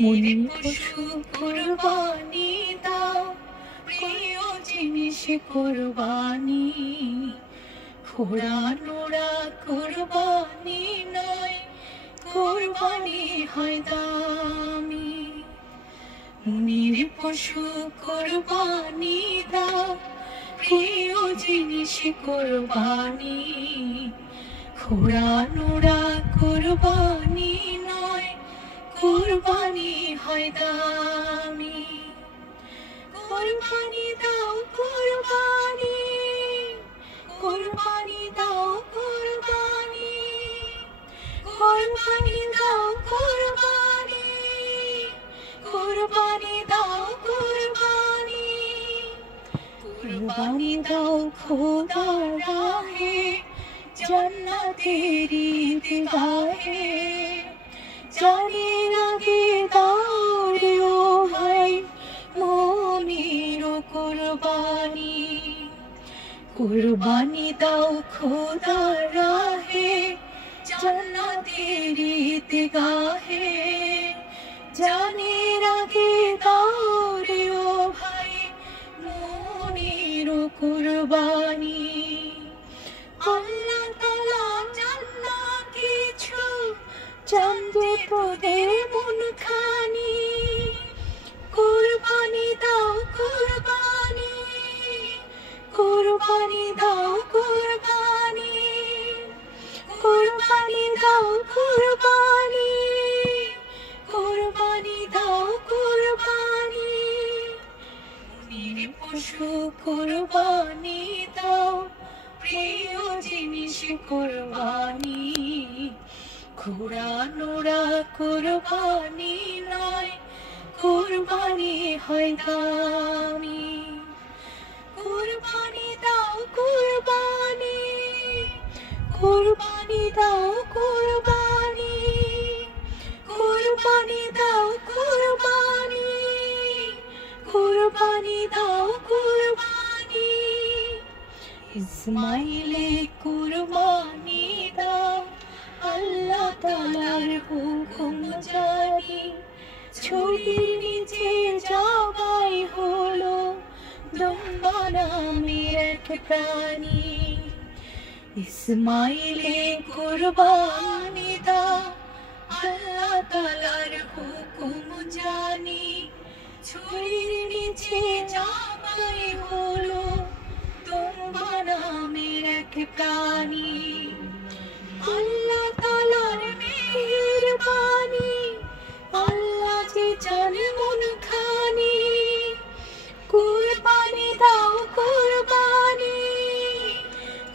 মনির পশু কুরবানি দাও, প্রিয় জিনিস কুরবানি। ঘোড়া নোড়া কুরবানি নয়, কুরবানি হয় দামি। মনির পশু কুরবানি দাও, প্রিয় জিনিস কুরবানি। ঘোড়া নোড়া কুরবানি নয়, কুরবানি হয় দামি। কুরবানি দাও কুরবানি, কুরবানি দাও কুরবানি, কুরবানি দাও কুরবানি, কুরবানি দাও কুরবানি। কুরবানি দাও খোদার রাহে, জান্নাতের ঈদগাহে। জানের আগে দাও রে ও ভাই মনির কুরবানি। কুরবানি দাও খোদার রাহে, জান্নাতের ঈদগাহে। জানের আগে দাও রে ও ভাই মনির কুরবানি। আল্লাহ তাআলা জান্না কিছু চান যে তোদের মনখানি। কুরবানি দাও কুরবানি, কুরবানি দাও কুরবানি, কুরবানি দাও কুরবানি, কুরবানি দাও কুরবানি। মনির পশু কুরবানি দাও, প্রিয় জিনিস কুরবানি। ঘোড়া নোড়া কুরবানি নয়, কুরবানি হয় দামি। কুরবানি দাও কুরবানি, কুরবানি দাও কুরবানি, কুরবানি দাও কুরবানি, কুরবানি দাও কুরবানি। ইসমাইলে কুরবানি দাও, আল্লাহ তাআলার হুকুম জানি। ছুরির নিচে জবাই হলো দুম্বা নামের এক প্রাণী। ইসমাইলে কুরবানি দাও, আল্লাহ তাআলার হুকুম জানি। ছুরির নিচে জবাই হলো দুম্বা নামের এক প্রাণী। আল্লাহ তাআলার মেহেরবানি, আল্লাহ যে চান মনখানি। কুরবানি দাও কুরবানি,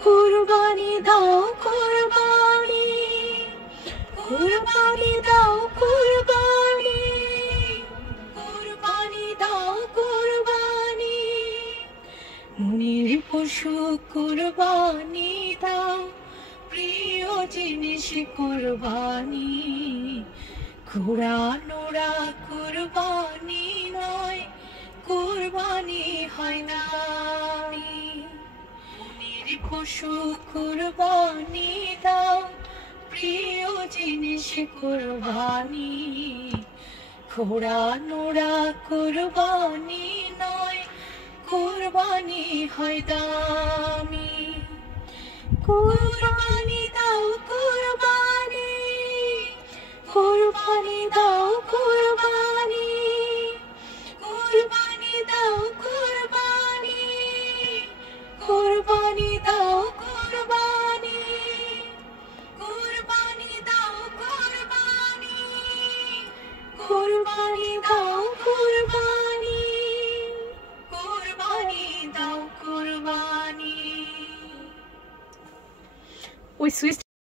কুরবানি দাও কুরবানি, কুরবানি দাও কুরবানি, কুরবানি দাও কুরবানি। মনির পশু কুরবানি দাও, প্রিয় জিনিস কুরবানি। ঘোড়া নোড়া কুরবানি নয়, কুরবানি হয় দামি। মনির পশু কুরবানি দাও, প্রিয় জিনিস কুরবানি। ঘোড়া নোড়া কুরবানি নয়, কুরবানি হয় দামি। কুরবানি দাও কুরবানি, কুরবানি দাও কুরবানি, কুরবানি দাও কুরবানি, কুরবানি দাও কুরবানি, কুরবানি দাও কুরবানি, কুরবানি দাও কুরবানি, কুরবানি দাও কুরবানি। ওই সুইচ